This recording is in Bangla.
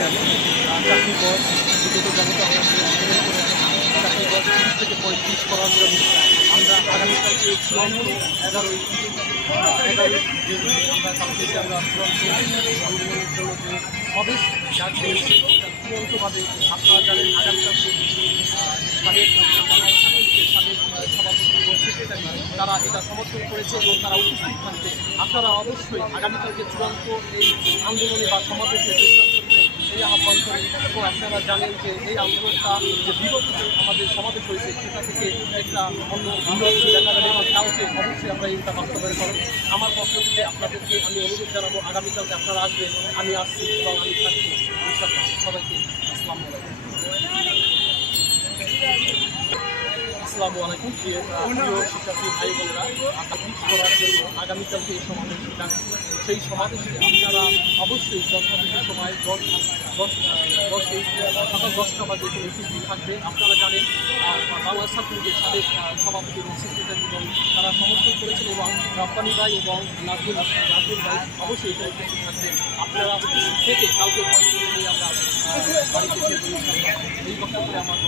গেল চাকরির বয়স বিগত জনতা আমরা আন্দোলন করে চাকরির বয়স 30 থেকে 35 করার জন্য আমরা আগামীকালকে 11ই আমরা কালকে আমরা চূড়ান্ত আন্দোলনের জন্য যে সবেশ ডাক দিয়েছি চূড়ান্তভাবে আপনারা জানেন আগামীকালকে সাবেক সভাপতি এবং সেক্রেটারি তারা এটা সমর্থন করেছে এবং তারা উপস্থিত থাকবে। আপনারা অবশ্যই আগামীকালকে চূড়ান্ত এই আন্দোলনে বা সমাবেশে যোগদান করবেন এই আহ্বান করেন। এবং আপনারা জানেন যে এই আন্দোলনটা যে বিগত আমাদের সমাবেশ হয়েছে সেটা থেকে একটা অন্য ভিন্ন দেখা যাবে এবং কালকে অবশ্যই আমরা এইটা বাস্তবায়ন করেন। আমার পক্ষ থেকে আপনাদেরকে আমি অনুরোধ জানাবো আগামীকালকে আপনারা আসবেন, আমি আসছি এবং আমি থাকবো ইনশাআল্লাহ। সবাইকে আসসালামু আলাইকুম। আসসালামু আলাইকুম। প্রিয় শিক্ষার্থী ভাই বোনেরা, আপনাদের করার জন্য আগামীকালকে এই সমাবেশ ডাকছি। সেই সমাবেশে আপনারা অবশ্যই যথাযথ সময় 10টা বাজে উপস্থিত থাকবেন। আপনারা জানেন বাংলা ছাত্রলীগের সাবেক সভাপতি এবং সেক্রেটারি এবং তারা সমর্থন করেছেন এবং রপ্তানি ভাই এবং নাজরুল ভাই অবশ্যই এখানে উপস্থিত থাকবেন। আপনারা উপস্থিত থেকে কালকে নিয়ে আমরা বাড়িতে ফিরব ইনশাআল্লাহ। এই বক্তব্যে আমার